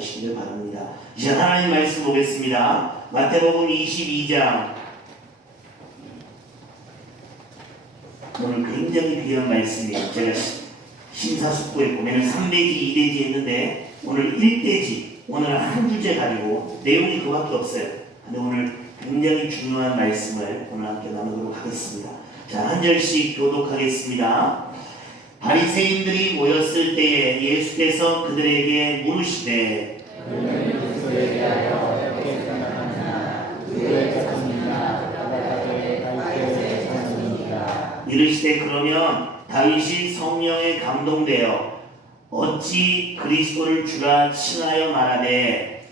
기도하시기를 바랍니다. 이제 하나님 말씀 보겠습니다. 마태복음 22장. 오늘 굉장히 귀한 말씀이에요. 제가 심사숙고에 보면 3대지, 2대지 했는데 오늘 1대지, 오늘 한 주제 가지고 내용이 그밖에 없어요. 근데 오늘 굉장히 중요한 말씀을 오늘 함께 나누도록 하겠습니다. 자, 한 절씩 교독하겠습니다. 바리새인들이 모였을 때에 예수께서 그들에게 물으시되 이르시되 그러면 다윗이 성령에 감동되어 어찌 그리스도를 주라 칭하여 말하되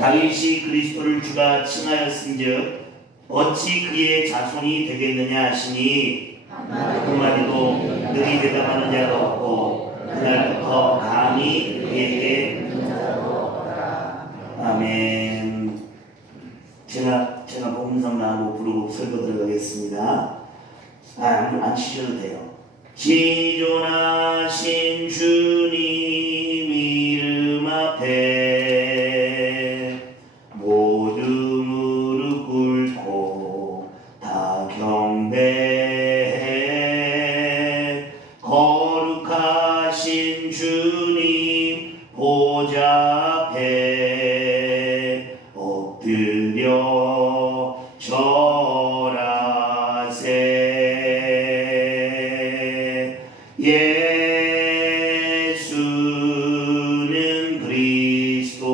다윗이 그리스도를 주라 칭하였은즉 어찌 그의 자손이 되겠느냐 하시니 한마디도 능히 대답하는 자가 없고 그날부터 감히 그에게 아멘. 제가 복음성 나하고 부르고 설교 들어가겠습니다. 안 치셔도 돼요. 지존하신 주님 이름 앞에 모두 무릎 꿇고 다 경배해. 거룩하신 주님 보좌 앞에 엎드려 절하세. 예수는 그리스도,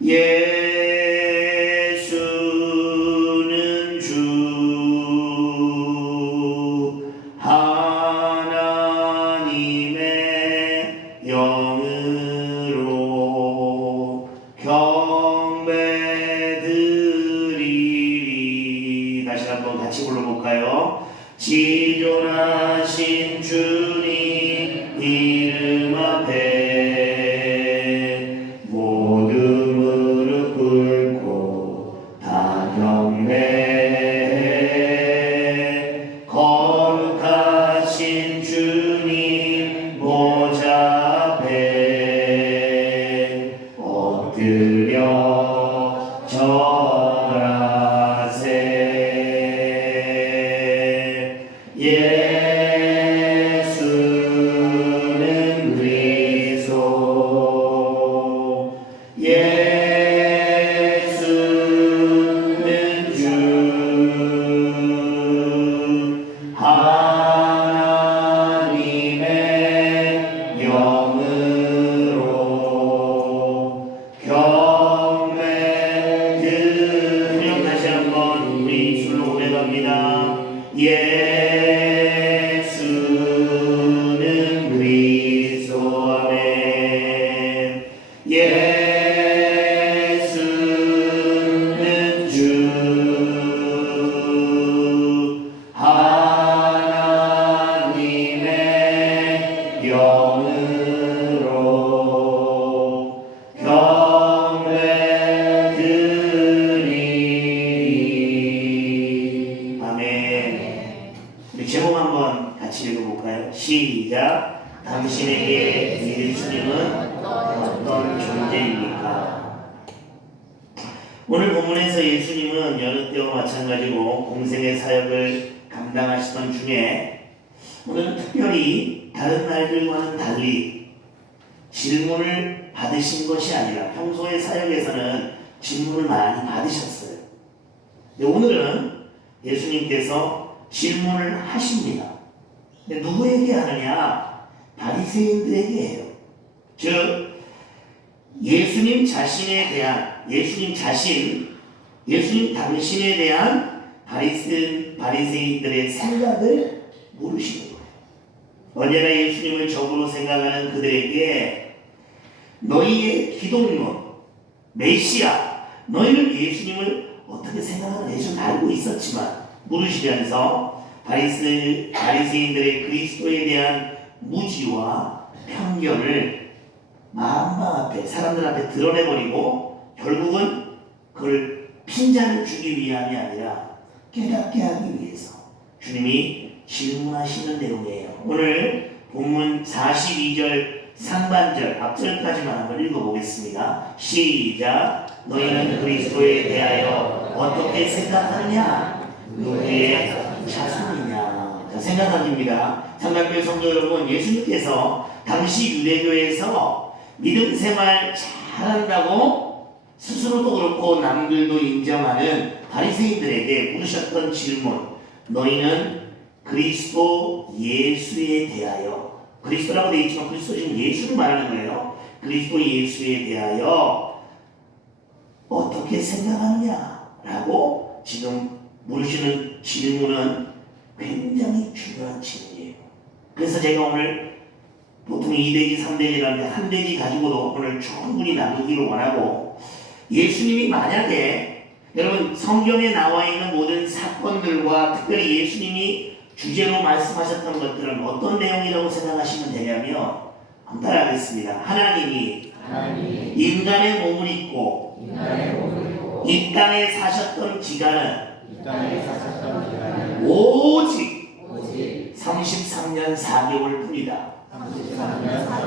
예수는 주, 하나님의 영으로 경배드리리. 다시 한번 같이 불러볼까요? 지존하신 주님 이름 앞에 모두 무릎 꿇고 다 경배해. 거룩하신 주님 보좌 앞에 엎드려 절하세. 예수는 그리스도, 예수는 주, 하나님의 영으로 경배드리리. 다시 한번 우리 입술로 고백합니다. 예수는 그리스도. 아멘. 예수는 주, 하나님의 영으로 경배드리리. 아멘. 우리 제목 한번 같이 읽어볼까요? 시작. 당신에게 예수님은 어떤 존재입니까? 오늘 본문에서 예수님은 여느 때와 마찬가지로 공생의 사역을 감당하시던 중에 오늘은 특별히 다른 날들과는 달리 질문을 받으신 것이 아니라 평소의 사역에서는 질문을 많이 받으셨어요. 근데 오늘은 예수님께서 질문을 하십니다. 근데 누구에게 하느냐? 바리새인들에게 해요. 즉 예수님 자신에 대한, 예수님 당신에 대한 바리새인들의 생각을 물으시는 거예요. 언제나 예수님을 적으로 생각하는 그들에게 너희의 기독론, 메시아, 너희는 예수님을 어떻게 생각하는지 좀 알고 있었지만 물으시면서 바리새인들의 그리스도에 대한 무지와 편견을 마음방 앞에, 사람들 앞에 드러내버리고 결국은 그걸 핀잔을 주기 위함이 아니라 깨닫게 하기 위해서 주님이 질문하시는 내용이에요. 오늘 본문 42절 상반절 앞절까지만 한번 읽어보겠습니다. 시작. 너희는 그리스도에 대하여 어떻게 생각하느냐? 누구의 자손이냐? 자, 생각합니다. 삼각교회 성도 여러분, 예수님께서 당시 유대교에서 믿음 생활 잘한다고 스스로도 그렇고 남들도 인정하는 바리새인들에게 물으셨던 질문, 너희는 그리스도 예수에 대하여, 그리스도라고 되어 있지만 그리스도 지금 예수를 말하는 거예요. 그리스도 예수에 대하여 어떻게 생각하느냐? 라고 지금 물으시는 질문은 굉장히 중요한 질문이에요. 그래서 제가 오늘 보통 2대지, 3대지라는데 한 대지 가지고도 오늘 충분히 나누기를 원하고, 예수님이 만약에 여러분 성경에 나와 있는 모든 사건들과 특별히 예수님이 주제로 말씀하셨던 것들은 어떤 내용이라고 생각하시면 되냐면, 한번 따라하겠습니다. 하나님이 인간의 몸을 입고 이 땅에 사셨던 기간은 오직 33년 4개월 뿐이다.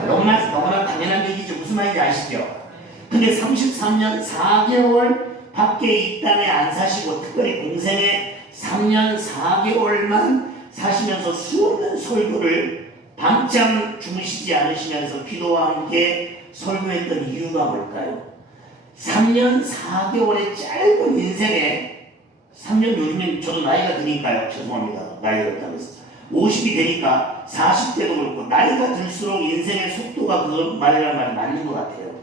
너무나 당연한 얘기죠. 무슨 말인지 아시죠? 근데 33년 4개월 밖에 이 땅에 안 사시고 특별히 공생에 3년 4개월만 사시면서 수없는 설교를 밤잠 주무시지 않으시면서 기도와 함께 설교했던 이유가 뭘까요? 3년 4개월의 짧은 인생에 3년, 요즘엔 저도 나이가 드니까요. 죄송합니다. 나이가 들다고 했어요. 50이 되니까 40대도 그렇고 나이가 들수록 인생의 속도가 그 말이라는 말이 맞는 것 같아요.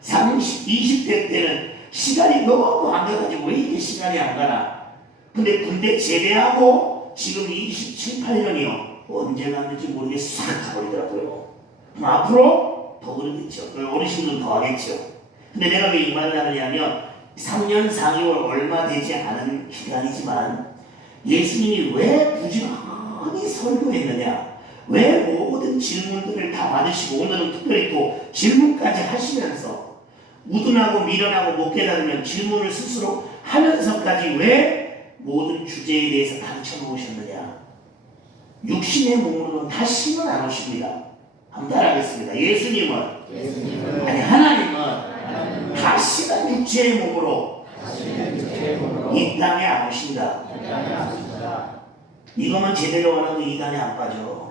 30, 20대 때는 시간이 너무 안 가가지고 왜 이렇게 시간이 안 가나. 근데 군대 제대하고 지금 27, 8년이요. 언제 갔는지 모르게 싹 가버리더라고요. 그럼 앞으로 더 그러겠죠. 어르신들은 더 하겠죠. 근데 내가 왜 이 말을 하느냐면 3년 4개월 얼마 되지 않은 기간이지만 예수님이 왜 부지런히 설교했느냐, 왜 모든 질문들을 다 받으시고 오늘은 특별히 또 질문까지 하시면서 우둔하고 미련하고 못 깨달으면 질문을 스스로 하면서까지 왜 모든 주제에 대해서 가르쳐 놓으셨느냐. 육신의 몸으로는 다시는 안 오십니다. 한번 따라하겠습니다. 예수님은 아니 하나님은 다시는 육체의 몸으로 이 땅에 안 오신다. 이것만 제대로 알아도 이단에 안 빠져.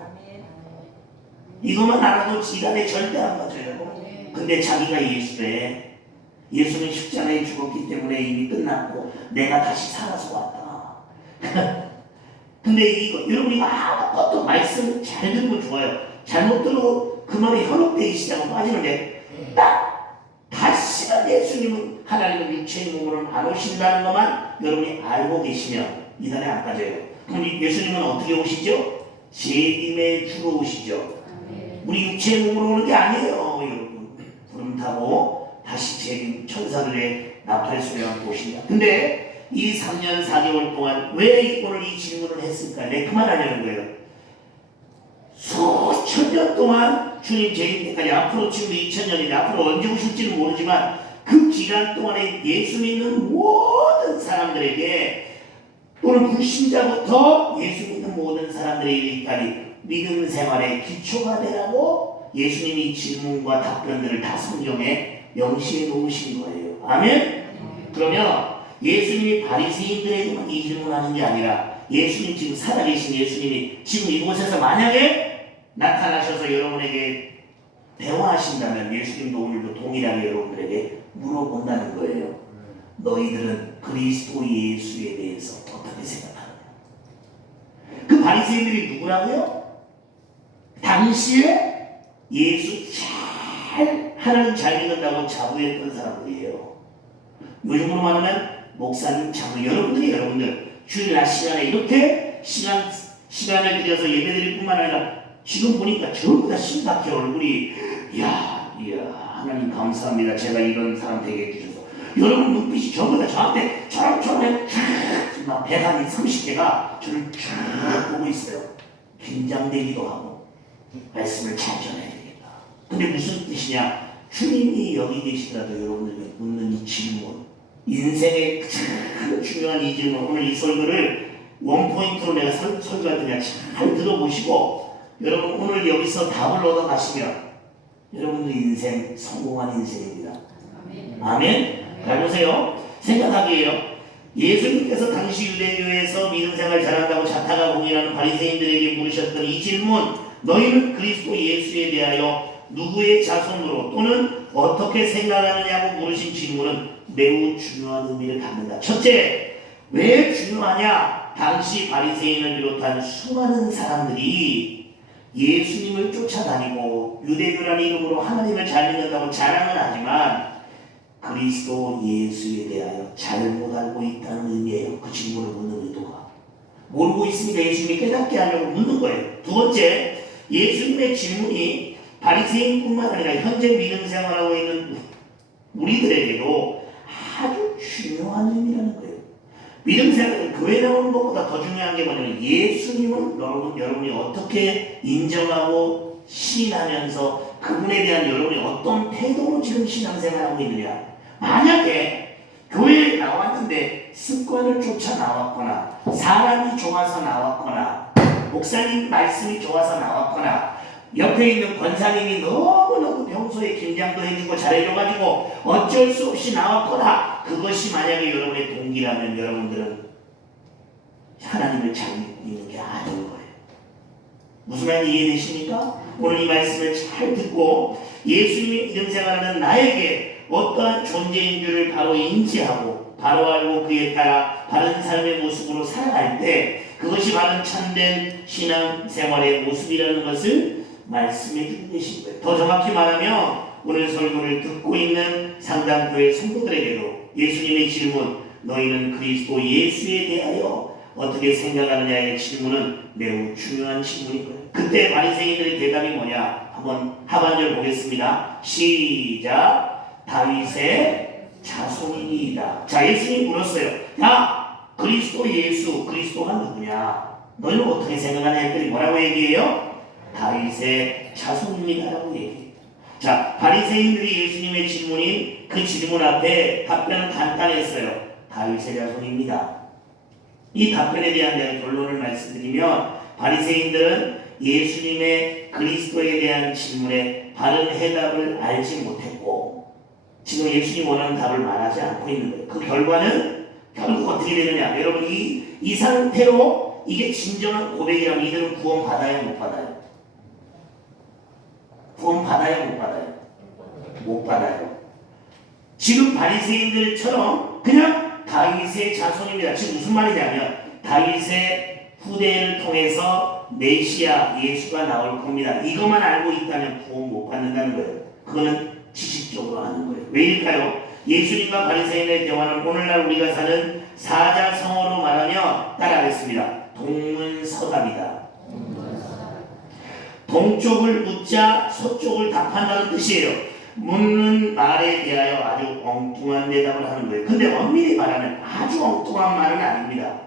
이것만 알아도 이단에 절대 안 빠져요. 근데 자기가 예수래. 예수는 십자가에 죽었기 때문에 이미 끝났고 내가 다시 살아서 왔다. 근데 이거 여러분 이거 아무것도 말씀 잘 들으면 좋아요. 잘못 들고 그 말에 현혹되기 시작하면 빠지는데 딱 다시는 예수님은 하나님은 육체의 몸으로는 안 오신다는 것만 여러분이 알고 계시면 이단에 안 빠져요. 그럼 예수님은 어떻게 오시죠? 재림의 주로 오시죠. 우리 육체의 몸으로 오는 게 아니에요. 여러분 구름 타고 다시 재림 천사들의 나팔 소리와 오신다. 근데 이 3년 4개월 동안 왜 오늘 이 질문을 했을까? 네, 그만하려는 거예요. 수천 년 동안 주님 재림 때까지, 앞으로 지금 2000년인데 앞으로 언제 오실지는 모르지만 그 기간 동안에 예수 믿는 모든 사람들에게 또는 불신자부터 예수 믿는 모든 사람들에게까지 믿음 생활의 기초가 되라고 예수님이 질문과 답변들을 다 성경에 명시해 놓으신 거예요. 아멘? 그러면 예수님이 바리새인들에게만 이 질문하는 게 아니라 예수님 지금 살아계신 예수님이 지금 이곳에서 만약에 나타나셔서 여러분에게 대화하신다면 예수님도 오늘도 동일하게 여러분들에게 물어본다는 거예요. 너희들은 그리스도 예수에 대해서 어떻게 생각하느냐? 그 바리새인들이 누구라고요? 당시에 예수 하나님 잘 믿는다고 자부했던 사람들이에요. 요즘으로 말하면 목사님, 장로, 여러분들 주일 낮 시간에 이렇게 시간을 들여서 예배드릴 뿐만 아니라 지금 보니까 전부 다 심각해 얼굴이. 이야 하나님 감사합니다. 제가 이런 사람 되게 해주셔서. 여러분 눈빛이 전부 다 저한테 저런 막 배관이 30개가 저를 쫙 보고 있어요. 긴장되기도 하고 말씀을 잘 전해야 되겠다. 근데 무슨 뜻이냐? 주님이 여기 계시더라도 여러분들에게 묻는 이 질문, 인생의 참 중요한 이 질문, 오늘 이 설교를 원포인트로 내가 설교할 테니까 잘 들어보시고 여러분 오늘 여기서 답을 얻어 가시면 여러분들 인생 성공한 인생입니다. 아멘. 잘 보세요. 생각하기에요. 예수님께서 당시 유대교에서 믿음 생활 잘한다고 자타가 공인하는 바리새인들에게 물으셨던 이 질문, 너희는 그리스도 예수에 대하여 누구의 자손으로 또는 어떻게 생각하느냐고 물으신 질문은 매우 중요한 의미를 갖는다. 첫째, 왜 중요하냐? 당시 바리새인을 비롯한 수많은 사람들이 예수님을 쫓아다니고 유대교라는 이름으로 하나님을 잘 믿는다고 자랑은 하지만 그리스도 예수에 대하여 잘못 알고 있다는 의미예요. 그 질문을 묻는 의도가. 모르고 있으니까 예수님이 깨닫게 하려고 묻는 거예요. 두 번째, 예수님의 질문이 바리새인뿐만 아니라 현재 믿음 생활하고 있는 우리들에게도 아주 중요한 의미라는 거예요. 믿음 생활은 교회 나오는 것보다 더 중요한 게 뭐냐면 예수님은 여러분이 어떻게 인정하고 신하면서 그분에 대한 여러분이 어떤 태도로 지금 신앙생활하고 있느냐. 만약에 교회에 나왔는데 습관을 쫓아 나왔거나 사람이 좋아서 나왔거나 목사님 말씀이 좋아서 나왔거나 옆에 있는 권사님이 너무너무 평소에 긴장도 해주고 잘해줘가지고 어쩔 수 없이 나왔거나 그것이 만약에 여러분의 동기라면 여러분들은 하나님을 잘 믿는 게 아닌 거예요. 무슨 말인지 이해되십니까? 오늘 이 말씀을 잘 듣고 예수님의 믿음 생활하는 나에게 어떠한 존재인 줄을 바로 인지하고 바로 알고 그에 따라 바른 삶의 모습으로 살아갈 때 그것이 바른 참된 신앙생활의 모습이라는 것을 말씀해 주고 계신 거예요. 더 정확히 말하면 오늘 설교를 듣고 있는 상당교회 성도들에게도 예수님의 질문, 너희는 그리스도 예수에 대하여 어떻게 생각하느냐의 질문은 매우 중요한 질문인 거예요. 그때 바리새인들의 대답이 뭐냐? 한번 하반절 보겠습니다. 시작. 다윗의 자손이니이다. 자, 예수님이 물었어요. 야, 그리스도 예수, 그리스도가 누구냐? 너희는 어떻게 생각하냐 했더니 뭐라고 얘기해요? 다윗의 자손입니다라고 얘기해요. 자, 바리새인들이 예수님의 질문인 그 질문 앞에 답변은 간단했어요. 다윗의 자손입니다. 이 답변에 대한 내가 결론을 말씀드리면 바리새인들은 예수님의 그리스도에 대한 질문에 바른 해답을 알지 못했고 지금 예수님이 원하는 답을 말하지 않고 있는 거예요. 그 결과는 결국 어떻게 되느냐? 여러분 이 상태로 이게 진정한 고백이라면 이들은 구원 받아요, 못 받아요? 구원 받아요, 못 받아요? 못 받아요. 지금 바리새인들처럼 그냥 다윗의 자손입니다. 지금 무슨 말이냐면 다윗의 후대를 통해서 메시아 예수가 나올 겁니다. 이것만 알고 있다면 구원 못 받는다는 거예요. 그거는 지식적으로 하는 거예요. 왜일까요? 예수님과 바리새인의 대화는 오늘날 우리가 사는 사자성어로 말하면 따라하겠습니다. 동문서답이다. 동쪽을 묻자 서쪽을 답한다는 뜻이에요. 묻는 말에 대하여 아주 엉뚱한 대답을 하는 거예요. 근데 엄밀히 말하면 아주 엉뚱한 말은 아닙니다.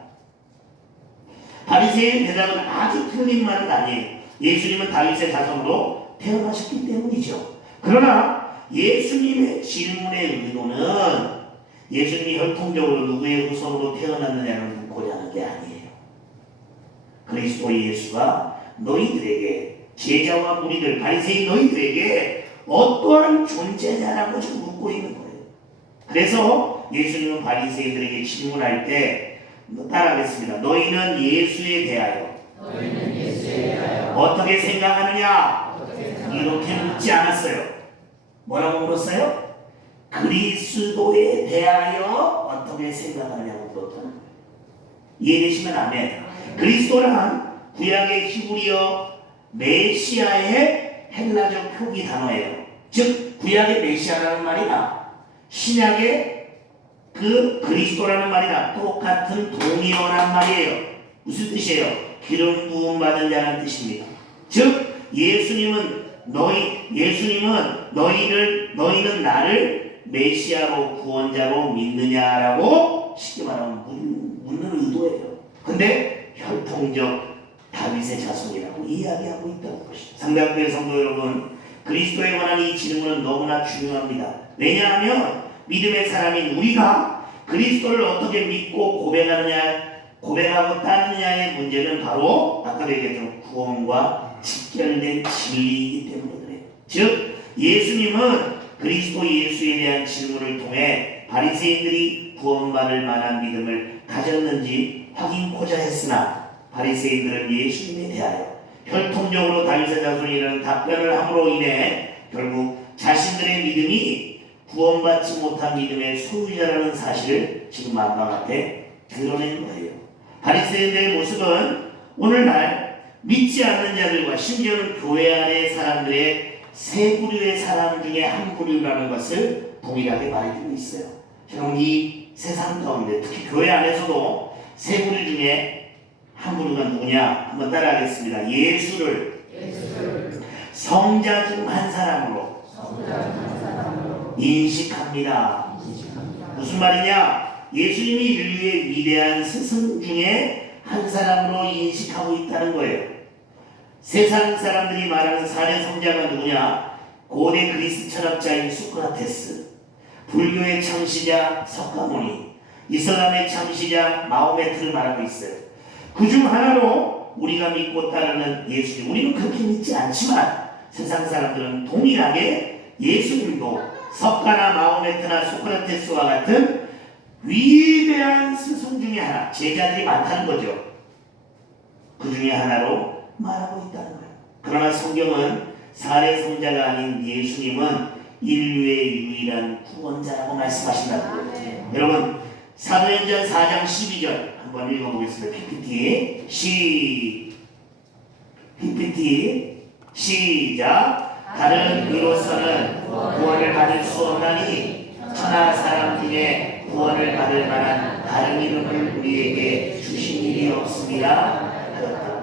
바리새인 대답은 아주 틀린 말은 아니에요. 예수님은 다윗의 자손으로 태어나셨기 때문이죠. 그러나 예수님의 질문의 의도는 예수님이 혈통적으로 누구의 후손으로 태어났느냐를 묻고자 하는 게 아니에요. 그리스도 예수가 너희들에게 제자와 무리들, 바리새인 너희들에게 어떠한 존재냐라고 지금 묻고 있는 거예요. 그래서 예수님은 바리새인들에게 질문할 때 따라하겠습니다. 너희는 예수에 대하여 어떻게 생각하느냐? 이렇게 묻지 않았어요. 뭐라고 물었어요? 그리스도에 대하여 어떻게 생각하느냐고 물었다는 거예요. 이해되시면 아멘. 그리스도란 구약의 히브리어 메시아의 헬라적 표기 단어예요. 즉 구약의 메시아라는 말이나 신약의 그 그리스도라는 말이나 똑같은 동의어란 말이에요. 무슨 뜻이에요? 기름 부음 받은 자는 뜻입니다. 즉 예수님은 너희는 나를 메시아로 구원자로 믿느냐라고 쉽게 말하면 묻는 의도예요. 근데 혈통적 다윗의 자손이라고 이야기하고 있다는 것이죠. 상당교회 성도 여러분, 그리스도에 관한 이 질문은 너무나 중요합니다. 왜냐하면 믿음의 사람인 우리가 그리스도를 어떻게 믿고 고백하고 따르느냐의 문제는 바로 아까 얘기했던 구원과 직결된 진리이기 때문에 그래요. 즉 예수님은 그리스도 예수에 대한 질문을 통해 바리새인들이 구원받을 만한 믿음을 가졌는지 확인코자 했으나 바리새인들은 예수님에 대하여 혈통적으로 다윗의 자손이라는 답변을 함으로 인해 결국 자신들의 믿음이 구원받지 못한 믿음의 소유자라는 사실을 지금 만방 앞에 드러낸 거예요. 바리새인들의 모습은 오늘날 믿지 않는 자들과 심지어는 교회 안의 사람들의 세 부류의 사람 중에 한 부류라는 것을 동일하게 말해주고 있어요. 여러분 이 세상 가운데 특히 교회 안에서도 세 부류 중에 한 부류가 누구냐 한번 따라하겠습니다. 예수를 성자 중 한 사람으로 인식합니다. 무슨 말이냐? 예수님이 인류의 위대한 스승 중에 한 사람으로 인식하고 있다는 거예요. 세상 사람들이 말하는 사례 성자가 누구냐? 고대 그리스 철학자인 소크라테스, 불교의 창시자 석가모니, 이슬람의 창시자 마호메트를 말하고 있어요. 그 중 하나로 우리가 믿고 따르는 예수님, 우리는 그렇게 믿지 않지만 세상 사람들은 동일하게 예수님도 석가나 마호메트나 소크라테스와 같은 위대한 스승 중에 하나, 제자들이 많다는 거죠. 그 중에 하나로 말하고 있다는 거예요. 그러나 성경은 사례 성자가 아닌 예수님은 인류의 유일한 구원자라고 말씀하신다고. 여러분 사도행전 4장 12절 한번 읽어보겠습니다. PPT 시작. 다른 의로서는 구원을 받을 수 없나니 천하 사람 중에 구원을 받을 만한 다른 이름을 우리에게 주신 일이 없습니다.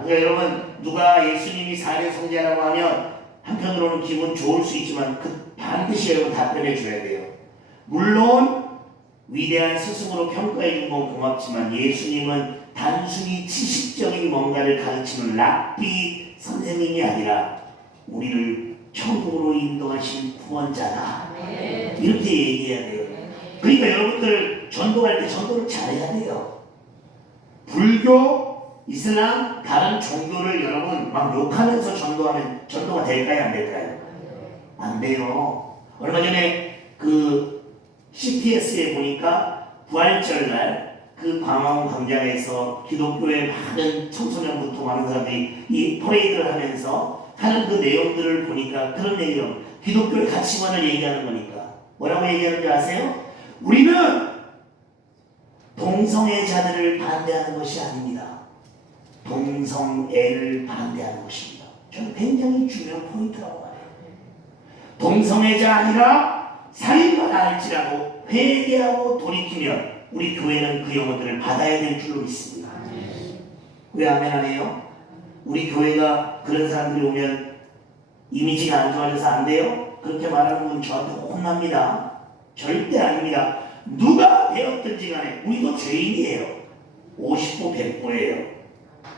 그러니까 여러분 누가 예수님이 사례 성자라고 하면 한편으로는 기분 좋을 수 있지만 그 반드시 여러분 답변해 줘야 돼요. 물론 위대한 스승으로 평가해 준 건 고맙지만 예수님은 단순히 지식적인 뭔가를 가르치는 랍비 선생님이 아니라 우리를 천국으로 인도하신 구원자다. 이렇게 얘기해야 돼요. 그러니까 여러분들 전도할 때 전도를 잘해야 돼요. 불교, 이슬람, 다른 종교를 여러분 막 욕하면서 전도하면 전도가 될까요? 안 될까요? 안 돼요. 얼마 전에 그 CTS에 보니까 부활절날 그 광화문 광장에서 기독교의 많은 청소년부터 많은 사람들이 이 퍼레이드를 하면서 하는 그 내용들을 보니까 그런 내용, 기독교의 가치관을 얘기하는 거니까 뭐라고 얘기하는지 아세요? 우리는 동성애자들을 반대하는 것이 아닙니다. 동성애를 반대하는 것입니다. 저는 굉장히 중요한 포인트라고 말해요. 동성애자 아니라 살인마다 할지라도 회개하고 돌이키면 우리 교회는 그 영혼들을 받아야 될 줄로 믿습니다. 왜 아멘 안 해요? 우리 교회가 그런 사람들이 오면 이미지가 안 좋아져서 안 돼요? 그렇게 말하는 분 저한테 혼납니다. 절대 아닙니다. 누가 되었든지 간에 우리도 죄인이에요. 50보 100보예요.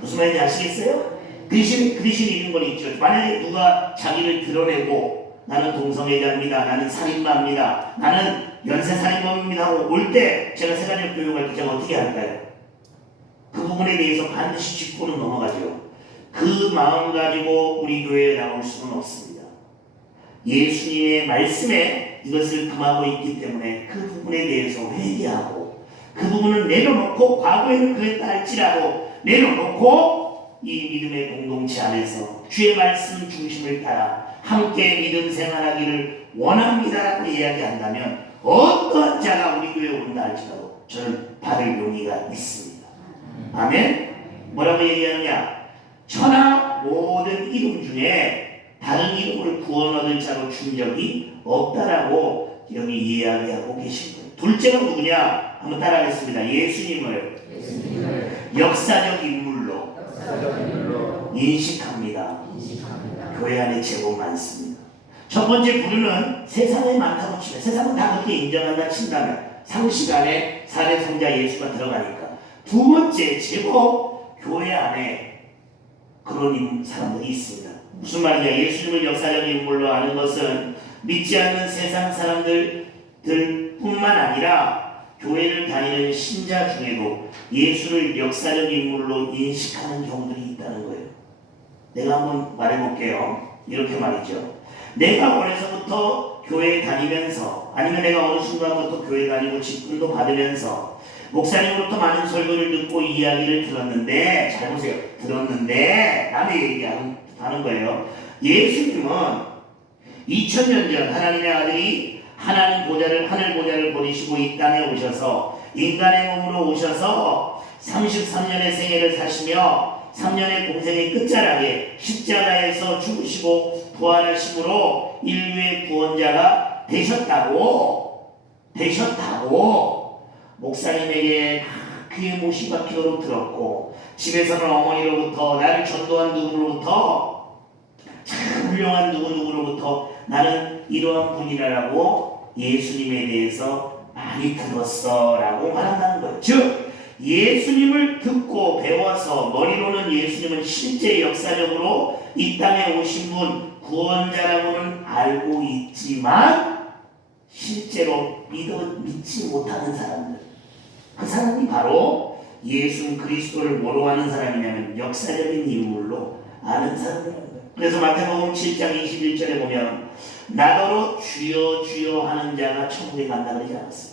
무슨 말인지 아시겠어요? 그 대신 이런 건 있죠. 만약에 누가 자기를 드러내고 나는 동성애자입니다. 나는 살인마입니다. 나는 연쇄살인범입니다 하고 올 때 제가 세가지 교육할 때 제가 어떻게 할까요? 그 부분에 대해서 반드시 짚고는 넘어가죠. 그 마음 가지고 우리 교회에 나올 수는 없습니다. 예수님의 말씀에 이것을 금하고 있기 때문에 그 부분에 대해서 회개하고 그 부분을 내려놓고 과거에는 그랬다 할지라도 내려놓고 이 믿음의 공동체 안에서 주의 말씀 중심을 따라 함께 믿음 생활하기를 원합니다라고 이야기한다면 어떠한 자가 우리 교회에 온다 할지라도 저는 받을 용의가 있습니다. 아멘? 뭐라고 얘기하느냐? 천하 모든 이름 중에 다른 이름을 구원 얻을 자로 준 적이 없다라고 여기 이야기하고 계신 거예요. 둘째가 누구냐? 한번 따라하겠습니다. 예수님을 역사적 인물로 인식합니다. 교회 안에 제법 많습니다. 첫 번째 부류는 세상에 많다고 치면 세상은 다 그렇게 인정한다 친다면 상식 안에 사례 성자 예수가 들어가니까 두 번째 제법 교회 안에 그런 사람들이 있습니다. 무슨 말이냐? 예수님을 역사적 인물로 아는 것은 믿지 않는 세상 사람들 뿐만 아니라 교회를 다니는 신자 중에도 예수를 역사적 인물로 인식하는 경우들이 있다는 거예요. 내가 한번 말해볼게요. 이렇게 말이죠. 내가 어려서부터 교회에 다니면서 아니면 내가 어느 순간부터 교회 다니고 직분도 받으면서 목사님으로부터 많은 설교를 듣고 이야기를 들었는데, 잘 보세요. 들었는데 남의 얘기하는 거예요. 예수님은 2000년 전 하나님의 아들이 하늘 보좌를 버리시고 이 땅에 오셔서 인간의 몸으로 오셔서 33년의 생애를 사시며 3년의 공생의 끝자락에 십자가에서 죽으시고 부활하심으로 인류의 구원자가 되셨다고 목사님에게 귀에 못이 박히도록 들었고, 집에서는 어머니로부터, 나를 전도한 누구로부터, 참 훌륭한 누구로부터 나는 이러한 분이라고 예수님에 대해서 많이 들었어 라고 말한다는 거예요. 즉 예수님을 듣고 배워서 머리로는 예수님은 실제 역사적으로 이 땅에 오신 분 구원자라고는 알고 있지만 실제로 믿지 못하는 사람들, 그 사람이 바로 예수 그리스도를 뭐로 아는 사람이냐면 역사적인 인물로 아는 사람이라는 거예요. 그래서 마태복음 7장 21절에 보면 나더러 주여 주여 하는 자가 천국에 간다 그러지 않았어요.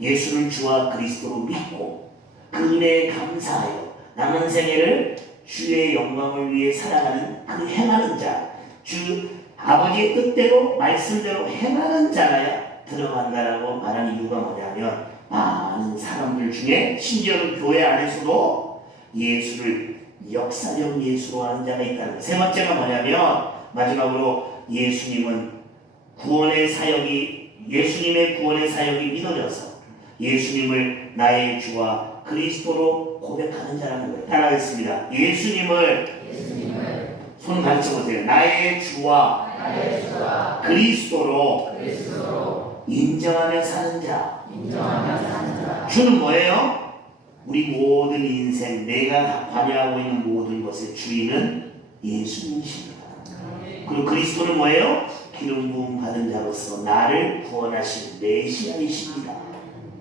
예수를 주와 그리스도로 믿고 그 은혜에 감사하여 남은 생애를 주의 영광을 위해 살아가는 그 행하는 자, 주 아버지의 뜻대로 말씀대로 행하는 자가 들어간다라고 말하는 이유가 뭐냐면 많은 사람들 중에 심지어는 교회 안에서도 예수를 역사적 예수로 하는 자가 있다는 거예요. 세 번째가 뭐냐면 마지막으로 예수님의 구원의 사역이 믿어져서 예수님을 나의 주와 그리스도로 고백하는 자라는 거예요. 따라하겠습니다. 예수님을 손 가르쳐 보세요. 나의 주와 그리스도로 인정하며 사는 자. 주는 뭐예요? 우리 모든 인생, 내가 관여하고 있는 모든 것의 주인은 예수님이십니다. 그리고 그리스도는 뭐예요? 기름 부음 받은 자로서 나를 구원하신 메시아이십니다.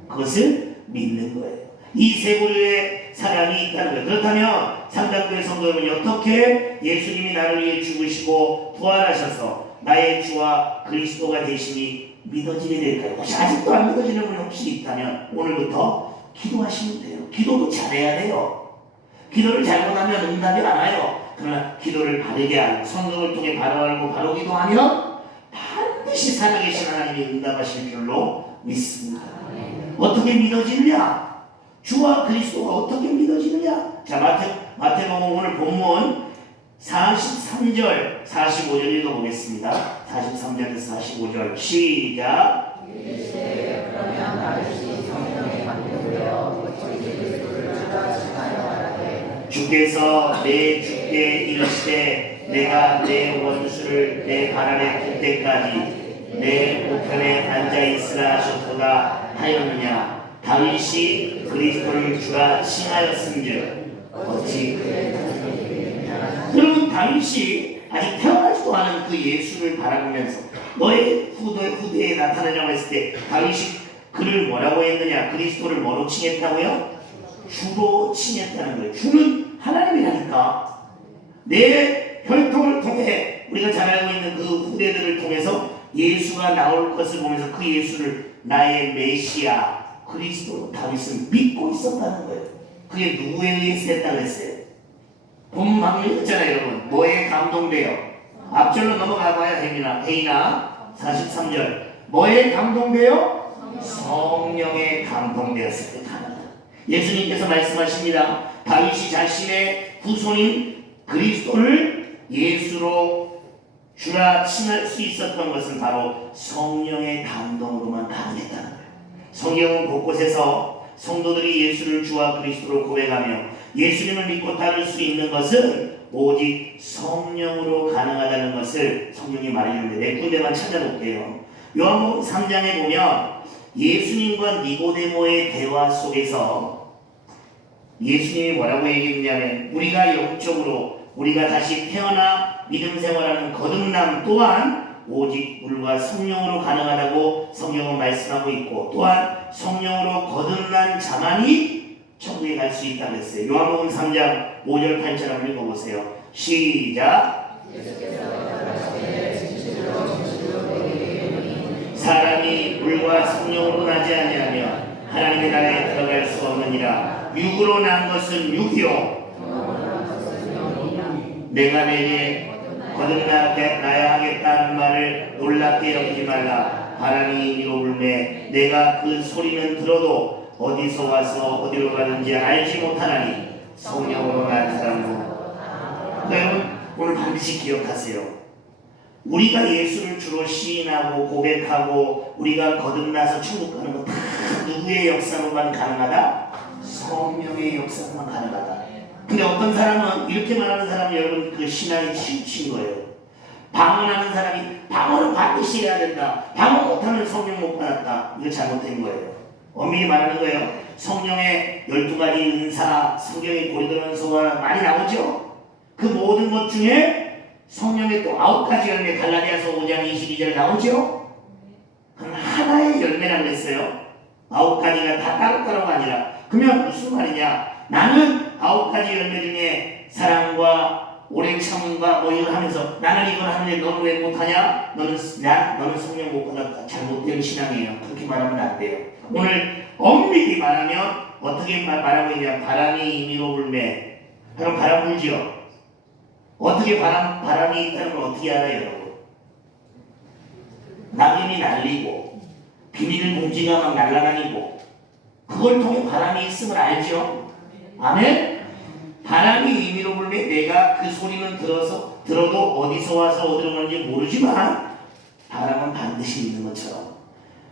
그것을 믿는 거예요. 이 세 부류의 사람이 있다는 거예요. 그렇다면 상당교회 성도 여러분이 어떻게 예수님이 나를 위해 죽으시고 부활하셔서 나의 주와 그리스도가 되시니 믿어지게 될까요? 혹시 아직도 안 믿어지는 분이 혹시 있다면 오늘부터 기도하시면 돼요. 기도도 잘해야 돼요. 기도를 잘못하면 응답이 안 와요. 그러나 기도를 바르게 하고 성경을 통해 바로 알고 바로 기도하면 반드시 살아계신 하나님이 응답하실 줄로 믿습니다. 어떻게 믿어지느냐? 주와 그리스도가 어떻게 믿어지느냐? 자, 마태복음 오늘 본문 43절 45절 읽어보겠습니다. 43절에서 45절 시작. 그러면 다윗이 성령에 감동되어 주께서 내 주께 이르시되 내가 내 원수를 내 발 아래 둘 때까지 내 우편에 앉아있으라 하셨도다 하였느냐. 다윗이 그리스도를 주라 칭하였은즉 어찌 여러분, 다윗이 아직 태어나지도 않은 그 예수를 바라보면서 너의 후대에 나타나려고 했을 때 다윗이 그를 뭐라고 했느냐? 그리스도를 뭐로 칭했다고요? 주로 칭했다는 거예요. 주는 하나님이라니까. 내 혈통을 통해 우리가 잘 알고 있는 그 후대들을 통해서 예수가 나올 것을 보면서 그 예수를 나의 메시아 그리스도로 다윗은 믿고 있었다는 거예요. 그게 누구에 의해서 했다고 했어요? 본문 방금 읽었잖아요, 여러분. 뭐에 감동되어? 앞절로 넘어가봐야 혜인아 43절. 뭐에 감동되어? 성령에 감동되었을 때 가능하다. 예수님께서 말씀하십니다. 다윗이 자신의 후손인 그리스도를 예수로 주라 칭할 수 있었던 것은 바로 성령의 감동으로만 가능했다는 거예요. 성경은 곳곳에서 성도들이 예수를 주와 그리스도로 고백하며 예수님을 믿고 따를 수 있는 것은 오직 성령으로 가능하다는 것을 성경이 말해주는데 몇 군데만 찾아볼게요. 요한복음 3장에 보면 예수님과 니고데모의 대화 속에서 예수님이 뭐라고 얘기했냐면 우리가 영적으로 우리가 다시 태어나 믿음 생활하는 거듭남 또한 오직 물과 성령으로 가능하다고 성경은 말씀하고 있고, 또한 성령으로 거듭난 자만이 천국에 갈 수 있다고 했어요. 요한복음 3장 5절 8절 한번 읽어보세요. 시작. 사람이 물과 성령으로 나지 아니하면 하나님의 나라에 들어갈 수 없느니라. 육으로 난 것은 육이요 내가 내게 거듭나야 하겠다는 말을 놀랍게 여기지 말라. 바람이 이리로 불매 내가 그 소리는 들어도 어디서 와서 어디로 가는지 알지 못하나니 성령으로 난 사람은. 여러분 오늘 반드시 기억하세요. 우리가 예수를 주로 시인하고 고백하고 우리가 거듭나서 천국 가는 건 다 누구의 역사로만 가능하다? 성령의 역사로만 가능하다. 근데 어떤 사람은 이렇게 말하는 사람은 여러분 그 신앙이 치우친 거예요. 방언하는 사람이 방언은 반드시 해야 된다. 방언 못하면 성령 못 받았다. 이거 잘못된 거예요. 엄밀히 말하는 거예요. 성령의 12가지 은사, 성경의 고린도전서가 많이 나오죠. 그 모든 것 중에 성령의 또 9가지 열매, 갈라디아서 5장 22절 나오죠. 그건 하나의 열매라고 했어요. 9가지가 다 따로따로가 아니라. 그러면 무슨 말이냐? 나는 9가지 열매 중에 사랑과 오랜 참음과 뭐 이걸 하면서 나는 이걸 하는데 너는 왜 못하냐? 너는 성령 못 받았다. 잘못된 신앙이에요. 그렇게 말하면 안 돼요. 오늘 엄밀히 말하면 어떻게 말하고 있냐? 바람이 임의로 불매. 그럼 바람 불지요. 어떻게 바람이 있다는 걸 어떻게 알아요, 여러분? 낙엽이 날리고 비닐 봉지가 막 날아다니고 그걸 통해 바람이 있음을 알죠? 아멘? 바람이 임의로 불매 내가 그 소리는 들어도 어디서 와서 어디로 가는지 모르지만 바람은 반드시 있는 것처럼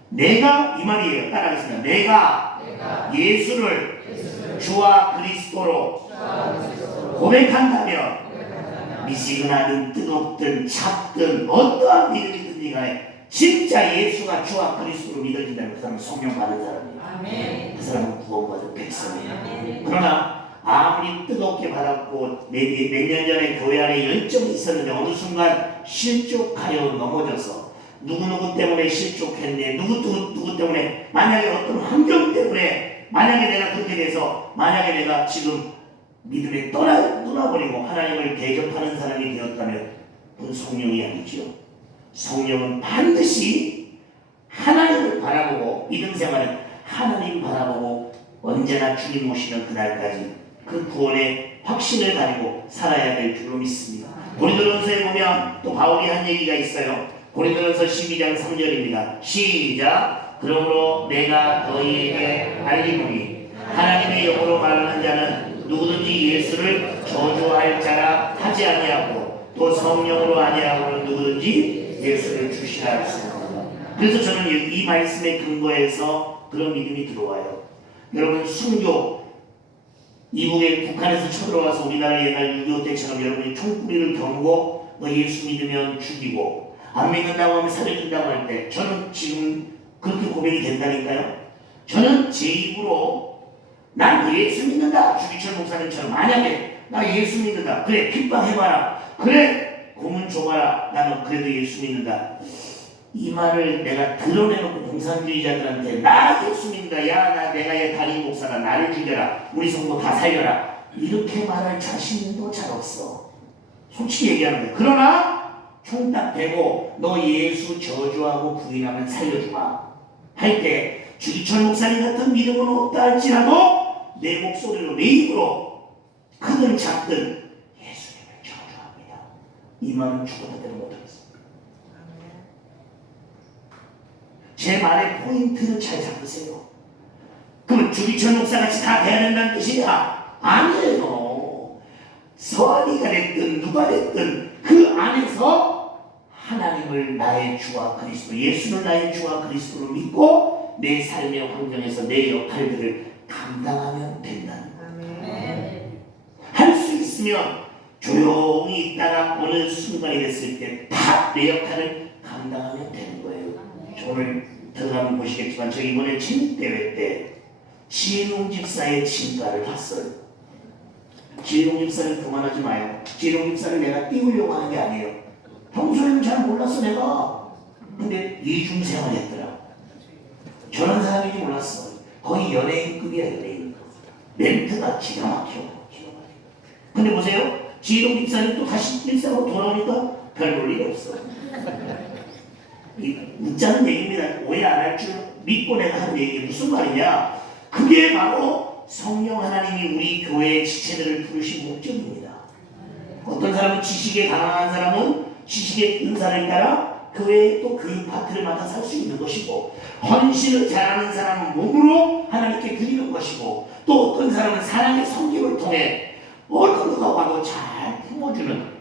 내가 이 말이에요. 따라하겠습니다. 내가 예수를 주와 그리스도로 고백한다면 미지근하든 뜨겁든 찹든 어떠한 믿음이든지 간에 진짜 예수가 주와 그리스도로 믿어진다면 그 사람은 성령 받은 사람이에요. 그 사람은 구원받은 백성이에요. 그러나 아무리 뜨겁게 받았고 몇 년 전에 교회 안에 열정이 있었는데 어느 순간 실족하여 넘어져서 누구누구 때문에 실족했네, 누구 때문에, 만약에 어떤 환경 때문에 만약에 내가 그렇게 돼서 만약에 내가 지금 믿음에 떠나버리고 하나님을 대적하는 사람이 되었다면 그건 성령이 아니죠. 성령은 반드시 하나님을 바라보고 믿음 생활은 하나님 바라보고 언제나 주님 오시는 그날까지 그 구원의 확신을 가지고 살아야 될 줄로 믿습니다. 고린도전서에 보면 또 바울이 한 얘기가 있어요. 고린도전서 12장 3절입니다. 시작. 그러므로 내가 너희에게 알리노니 하나님의 영으로 말하는 자는 누구든지 예수를 저주할 자라 하지 아니하고 또 성령으로 아니하고는 누구든지 예수를 주시라 했습니다. 그래서 저는 이 말씀의 근거에서 그런 믿음이 들어와요. 여러분 순교 이북에 북한에서 쳐들어와서 우리나라 옛날 6.25 때처럼 여러분이 총구리를 겨누고 너 예수 믿으면 죽이고 안 믿는다고 하면 살려준다고 할 때 저는 지금 그렇게 고백이 된다니까요. 저는 제 입으로 난 예수 믿는다. 주기철 목사님처럼 만약에 나 예수 믿는다. 그래 핍박해봐라. 그래 고문 줘봐라. 나는 그래도 예수 믿는다. 이 말을 내가 드러내놓고 공산주의자들한테 나 예수 믿는다. 야 나 내가 얘 담임 목사다. 나를 죽여라. 우리 성도 다 살려라. 이렇게 말할 자신도 잘 없어. 솔직히 얘기하는 거야. 그러나 총딱 대고 너 예수 저주하고 부인하면 살려주마 할 때 주기철 목사님 같은 믿음은 없다 할지라도 내 목소리로 내 입으로 크든 작든 예수님을 저주합니다. 이 말은 죽어도 되는 못하겠습니다. 제 말의 포인트를 잘 잡으세요. 그러면 주기철 목사같이 다 돼야 된다는 뜻이냐? 아니에요. 서한이가 됐든 누가 됐든 그 안에서 하나님을 나의 주와 그리스도, 예수를 나의 주와 그리스도로 믿고 내 삶의 환경에서 내 역할들을 감당하면 된다는 거예요. 할 수 있으면 조용히 있다가 어느 순간이 됐을 때 다 내 역할을 감당하면 되는 거예요. 오늘 들어가면 보시겠지만 저 이번에 체육대회 때 지혜롱 집사의 진가를 봤어요. 지혜롱 집사는 그만하지 마요. 지혜롱 집사를 내가 띄우려고 하는 게 아니에요. 평소에는 잘 몰랐어 내가. 근데 이중생활 했더라고. 저런 사람인지 몰랐어. 거의 연예인급이야 연예인. 멘트가 기가 막혀. 근데 보세요. 지혜동 집사님 또 다시 일상으로 돌아오니까 별 볼 일이 없어. 웃자는 얘기입니다. 오해 안 할 줄 믿고 내가 하는 얘기. 무슨 말이냐? 그게 바로 성령 하나님이 우리 교회의 지체들을 부르신 목적입니다. 어떤 사람은 지식에 강한 사람은 지식의 은사를 따라 교회에 또 교육 파트를 맡아 살 수 있는 것이고, 헌신을 잘하는 사람은 몸으로 하나님께 드리는 것이고, 또 어떤 사람은 사랑의 섬김을 통해 어느 누가 와도 잘 품어주는,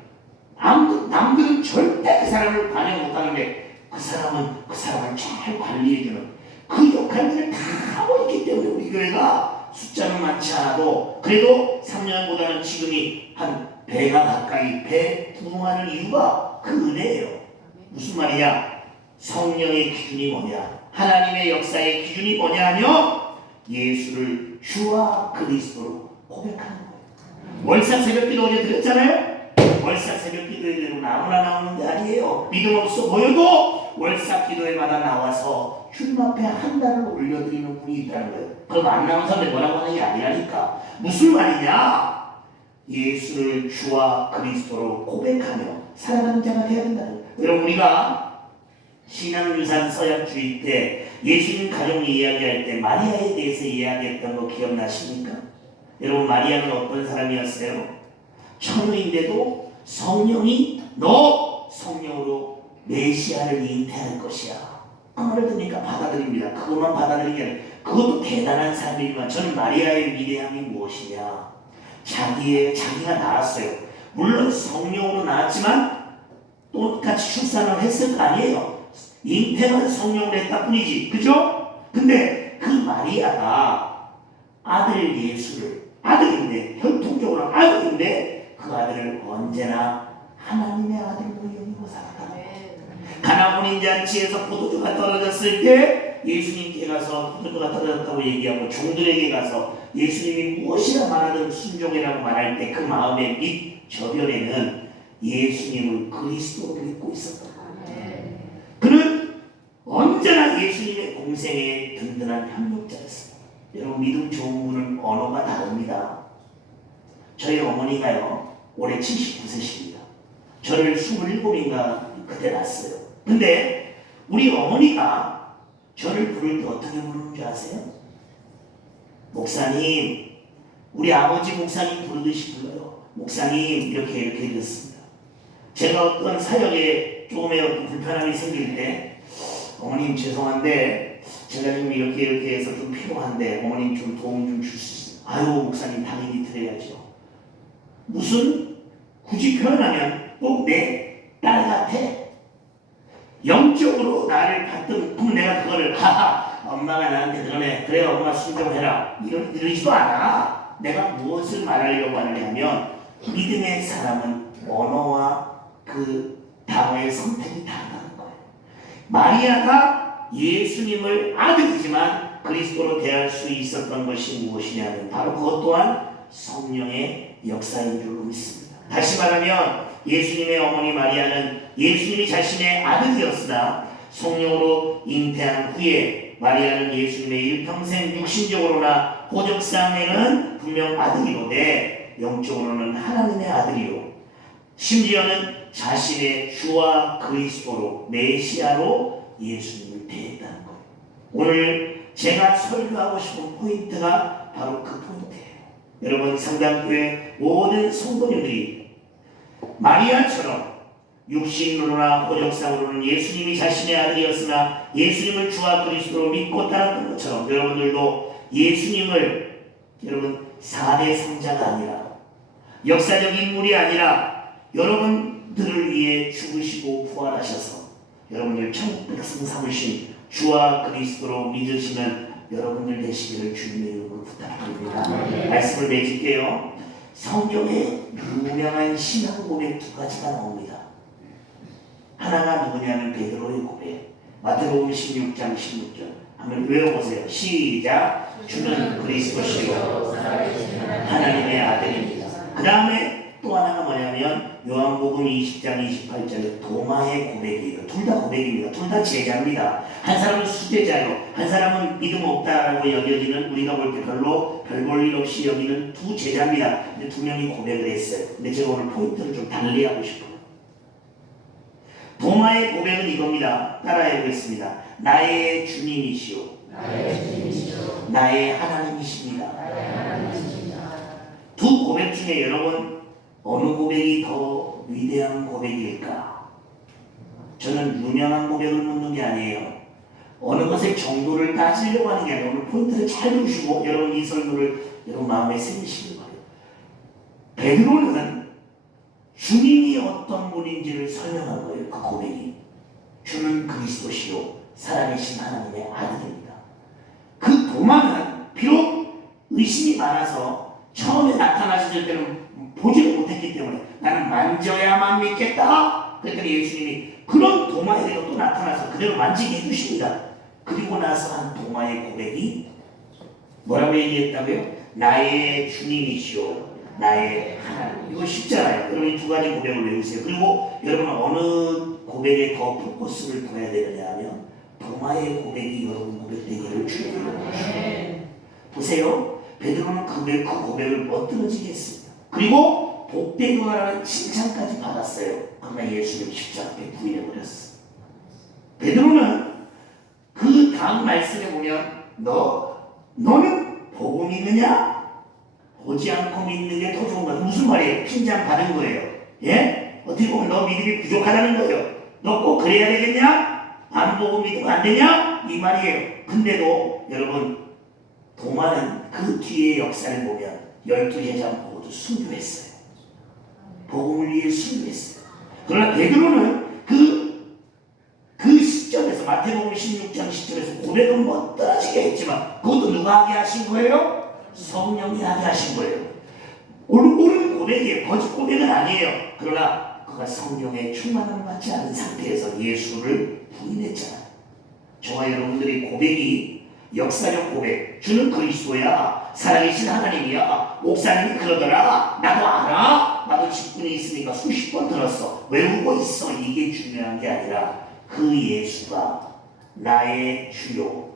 남들은 절대 그 사람을 반영 못하는데 그 사람을 잘 관리해주는 그 역할들을 다 하고 있기 때문에 우리 교회가 숫자는 많지 않아도 그래도 3년보다는 지금이 한 배가 가까이 부흥하는 이유가 그 은혜예요. 무슨 말이냐? 성령의 기준이 뭐냐? 하나님의 역사의 기준이 뭐냐 하면 예수를 주와 그리스도로 고백하는 거예요. 월삭 새벽기도 어제 드렸잖아요. 월삭 새벽기도에 아무나 나오는 게 아니에요. 믿음 없어 보여도 월삭 기도회마다 나와서 주님 앞에 한 달을 올려드리는 분이 있다는 거예요. 그럼 안 나온 사람들 뭐라고 하는 게 아니라니까. 무슨 말이냐? 예수를 주와 그리스도로 고백하며 살아가는 자가 되어야 된다는 거예요. 여러분, 우리가 신앙유산 서약주의 때 예수님 가족 이야기할 때 마리아에 대해서 이야기했던 거 기억나십니까? 여러분, 마리아는 어떤 사람이었어요? 처녀인데도 성령이 너 성령으로 메시아를 잉태할 것이야. 그 말을 듣니까 받아들입니다. 그것만 받아들이는 게 아니라 그것도 대단한 삶이지만 저는 마리아의 위대함이 무엇이냐? 자기가 낳았어요. 물론 성령으로 낳았지만 똑같이 출산을 했을 거 아니에요. 잉태는 성령으로 했다 뿐이지. 그죠? 근데 그 마리아가 아들 예수를, 아들인데, 혈통적으로 아들인데 그 아들을 언제나 하나님의 아들로 여기고 살았다. 가나온 잔치에서 포도주가 떨어졌을 때 예수님께 가서 포도주가 떨어졌다고 얘기하고 종들에게 가서 예수님이 무엇이라 말하든 순종이라고 말할 때 그 마음의 밑 저변에는 예수님을 그리스도로 믿고 있었던 거예요. 그는 언제나 예수님의 공생에 든든한 협력자였어요. 여러분, 믿음 좋은 분은 언어가 다릅니다. 저희 어머니가요 올해 79세십니다. 저를 27인가 그때 낳았어요. 근데 우리 어머니가 저를 부를 때 어떻게 부르는 줄 아세요? 목사님, 우리 아버지 목사님 부르듯이 불러요. 목사님, 이렇게 드렸습니다. 제가 어떤 사역에 조금의 불편함이 생길 때 어머님 죄송한데 제가 좀 이렇게 해서 좀 필요한데 어머님 좀 도움 좀 줄 수 있어요? 아유 목사님 당연히 드려야죠. 무슨 굳이 표현하면 꼭 내 딸 같아. 영적으로 나를 받든 그럼 내가 그거를 하하 엄마가 나한테 그러네 그래 엄마 순종해라 이러지도 않아. 내가 무엇을 말하려고 하느냐면 믿음의 사람은 언어와 그 단어의 선택이 다르다는 거예요. 마리아가 예수님을 아들이지만 그리스도로 대할 수 있었던 것이 무엇이냐면 바로 그것 또한 성령의 역사인 줄로 믿습니다. 다시 말하면 예수님의 어머니 마리아는 예수님이 자신의 아들이었으나 성령으로 잉태한 후에 마리아는 예수님의 일평생 육신적으로나 호적상에는 분명 아들이로되 영적으로는 하나님의 아들이요 심지어는 자신의 주와 그리스도로 메시아로 예수님을 대했다는 거예요. 오늘 제가 설교하고 싶은 포인트가 바로 그 포인트예요. 여러분, 상담교회 모든 성도님들이 마리아처럼 육신으로나 호적상으로는 예수님이 자신의 아들이었으나 예수님을 주와 그리스도로 믿고 따랐던 것처럼 여러분들도 예수님을 여러분 4대 성자가 아니라 역사적 인물이 아니라 여러분들을 위해 죽으시고 부활하셔서 여러분들 천국 백성 삼으신 주와 그리스도로 믿으시는 여러분들 되시기를 주님의 이름으로 부탁드립니다. 말씀을 맺을게요. 성경에 유명한 신앙 고백 두 가지가 나옵니다. 하나가 누구냐면 베드로의 고백. 마태복음 16장 16절 한번 외워보세요. 시작. 주는 그리스도시요 하나님의 아들입니다. 그 다음에 또 하나가 뭐냐면 요한복음 20장 28절 그랬잖아요. 도마의 고백이에요. 둘 다 고백입니다. 둘 다 제자입니다. 한 사람은 수제자요, 한 사람은 믿음 없다라고 여겨지는, 우리가 볼 때 별로 별 볼 일 없이 여기는 두 제자입니다. 근데 두 명이 고백을 했어요. 근데 제가 오늘 포인트를 좀 달리하고 싶어요. 도마의 고백은 이겁니다. 따라해 보겠습니다. 나의 주님이시오, 나의 하나님이십니다. 두 고백 중에 여러분 어느 고백이 더 위대한 고백일까? 저는 유명한 고백을 묻는 게 아니에요. 어느 것의 정도를 따지려고 하는 게 아니라 오늘 포인트를 잘 보시고 여러분 이 설교를 여러분 마음에 새기시길 바래요. 베드로는 주님이 어떤 분인지를 설명한 거예요. 그 고백이 주는 그리스도시요 살아계신 하나님의 아들입니다. 그 도마는 비록 의심이 많아서 처음에 나타나셨을 때는 보지를 못했기 때문에 나는 만져야만 믿겠다 그랬더니 예수님이 그런 도마에게도 또 나타나서 그대로 만지게 해주십니다. 그리고 나서 한 도마의 고백이 뭐라고 얘기했다고요? 나의 주님이시오, 나의 하나님. 이거 쉽잖아요. 여러분 이 두 가지 고백을 외우세요. 그리고 여러분 어느 고백에 더 포커스를 둬야 되느냐 하면 도마의 고백이 여러분 고백되기를 주님으로 모십니다. 보세요. 베드로는 그 고백을 멋들어지게 했습니다. 그리고 복되도다라는 칭찬까지 받았어요. 그러나 예수님 십자가에 부인해버렸어. 베드로는 그 다음 말씀에 보면 너는 보고 믿느냐? 보지 않고 믿는 게 더 좋은 거야. 무슨 말이에요? 핀잔 받은 거예요. 예? 어떻게 보면 너 믿음이 부족하다는 거예요. 너 꼭 그래야 되겠냐? 안 보고 믿으면 안 되냐? 이 말이에요. 근데도 여러분 도마는 그 뒤의 역사를 보면 12제자 모두 순교했어요. 복음을 위해 순교했어요. 그러나 베드로는 그 시점에서 마태복음 16장 10절에서 고백은 못 떨어지게 했지만 그것도 누가 하게 하신 거예요? 성령이 하게 하신 거예요. 옳은 고백이에요. 거짓 고백은 아니에요. 그러나 그가 성령의 충만함을 받지 않은 상태에서 예수를 부인했잖아요. 저와 여러분들이 고백이 역사적 고백, 주는 그리스도야, 살아계신 하나님이야, 목사님이 그러더라, 나도 알아, 나도 직분이 있으니까 수십 번 들었어, 외우고 있어. 이게 중요한 게 아니라 그 예수가 나의 주요,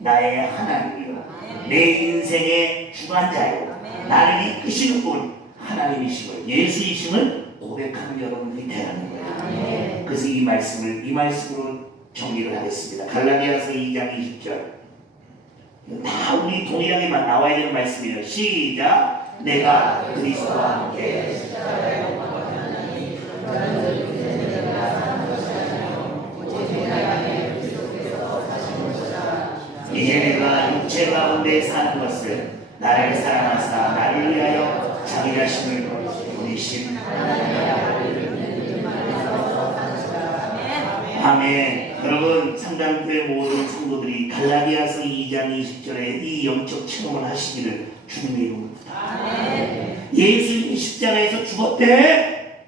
나의 하나님이요, 내 인생의 주관자요, 나를 이끄시는 분 하나님이심을, 예수이심을 고백하는 여러분들이 되라는 거예요. 그래서 이 말씀으로 정리를 하겠습니다. 갈라디아서 2장 20절. 다 우리 동일하게만 나와야 되는 말씀이에요. 시작. 내가 그리스도와 함께 십자가에 못 박혔나니 이제 내가 육체 가운데 사는 것을 나를 사랑하사 나를 위하여 자기 자신을 보내신 아멘. 여러분 상담교회 모든 성도들이 갈라디아서 2장 20절에 이 영적 체험을 하시기를 주님의 이름으로 부탁합니다. 예수님이 십자가에서 죽었대.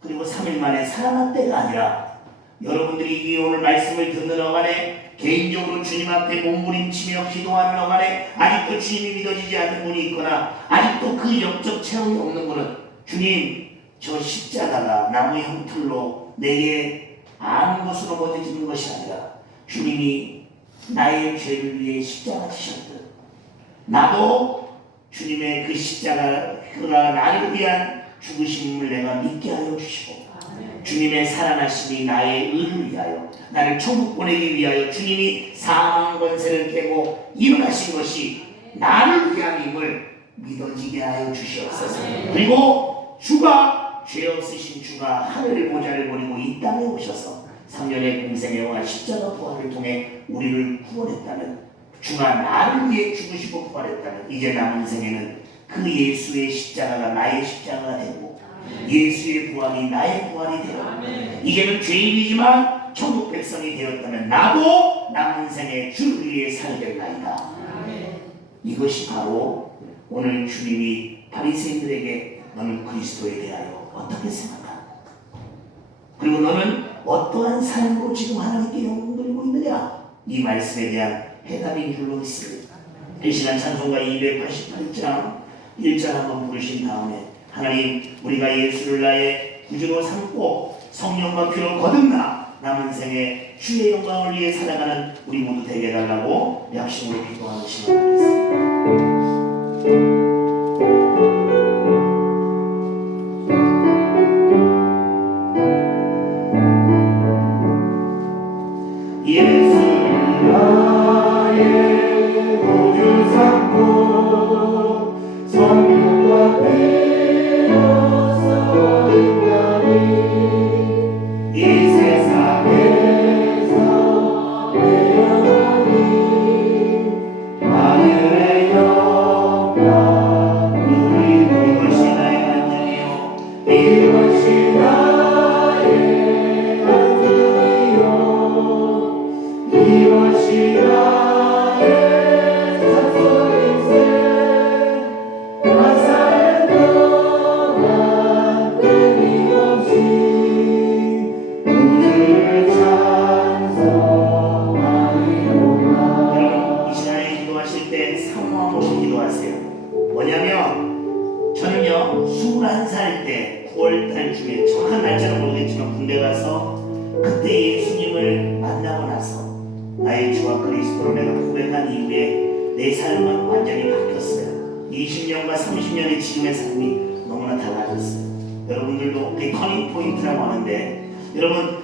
그리고 3일 만에 살아났대가 아니라 여러분들이 이 오늘 말씀을 듣는 어간에 개인적으로 주님 앞에 몸부림치며 기도하는 어간에 아직도 주님이 믿어지지 않는 분이 있거나 아직도 그 영적 체험이 없는 분은 주님 저 십자가가 나무 형틀로 내게 아는 것으로 버텨지는 것이 아니라 주님이 나의 죄를 위해 십자가 지셨듯 나도 주님의 그 십자가가 나를 위한 죽으심을 내가 믿게 하여 주시고 주님의 살아나심이 나의 의를 위하여 나를 천국 보내기 위하여 주님이 사망 권세를 깨고 일어나신 것이 나를 위함임을 믿어지게 하여 주시옵소서. 그리고 주가 죄 없으신 주가 하늘 보좌를 버리고 이 땅에 오셔서 3년의 공생애와 십자가 부활을 통해 우리를 구원했다면 주가 나를 위해 죽으시고 부활했다면 이제 남은 생에는 그 예수의 십자가가 나의 십자가가 되고 예수의 부활이 나의 부활이 되어 이제는 죄인이지만 천국 백성이 되었다면 나도 남은 생에 주를 위해 살겠나이다. 이것이 바로 오늘 주님이 바리새인들에게 너는 그리스도에 대하여 어떻게 생각하나? 그리고 너는 어떠한 삶으로 지금 하나님께 영광 돌리고 있느냐? 이 말씀에 대한 해답인 줄로 믿습니다. 이 시간 찬송가 288장 1절 한번 부르신 다음에 하나님 우리가 예수를 나의 구주로 삼고 성령과 피로 거듭나 남은 생에 주의 영광을 위해 살아가는 우리 모두 되게 해달라고 약심으로 기도하는 시간 하겠습니다. 예수를 나의 구주 삼고 성령과 되어서 인간이 이 세상에서 내 영혼이 하늘의 영광 누리고 이것이 나의 간증이요 이것이 나의 간증이요 이것이 나의 찬송일세 나 사는 동안 끊임없이 우주를 찬송하리로다. 여러분 이 시간에 기도하실 때 사모함으로 기도하세요. 뭐냐면 저는요 21살 때 9월달쯤에 정확한 날짜는 모르겠지만 군대 가서 그때 예수님을 만나고 나서 나의 주와 그리스도로 내가 고백한 이후에 내 삶은 완전히 바뀌었어요. 20년과 30년의 지금의 삶이 너무나 달라졌어요. 여러분들도 그 터닝 포인트라고 하는데 여러분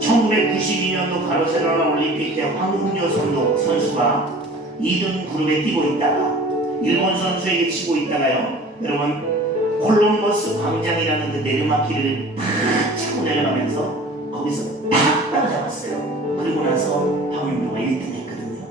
1992년도 바르셀로나 올림픽 때 황금조 선수가 2등 그룹에 뛰고 있다가 일본 선수에게 치고 있다가요 여러분 콜럼버스 광장이라는 그 내리막길을 팍 차고 내려가면서 거기서 팍 따라잡았어요. 그리고 나서 황금조가 1등 했거든요.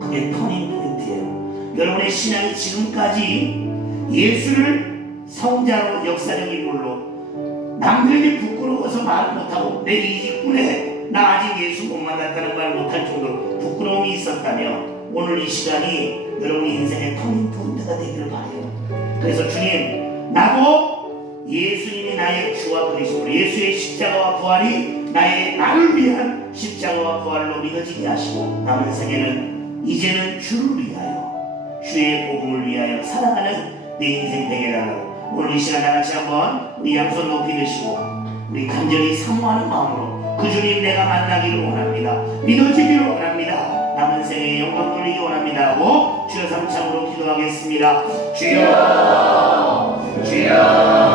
그게 터닝 포인트예요. 여러분의 신앙이 지금까지 예수를 성자로 역사적 인물로 남들에게 부끄러워서 말 못하고 내 이직분에 나 아직 예수 못 만났다는 말 못할 정도로 부끄러움이 있었다면 오늘 이 시간이 여러분 인생의 터닝 포인트가 되기를 바라요. 그래서 주님 나도 예수님이 나의 주와 그리스도 예수의 십자가와 부활이 나를 위한 십자가와 부활로 믿어지게 하시고 남은 생에는 이제는 주를 위하여 주의 복음을 위하여 살아가는 내 인생 되게 해달라고 오늘 이 시간 다같이 한번 우리 양손 높이 드시고 우리 간절히 사모하는 마음으로 그 주님 내가 만나기를 원합니다. 믿어지기를 원합니다. 남은 생에 영광 돌리기 원합니다 하고 주여 삼창으로 기도하겠습니다. 주여 주여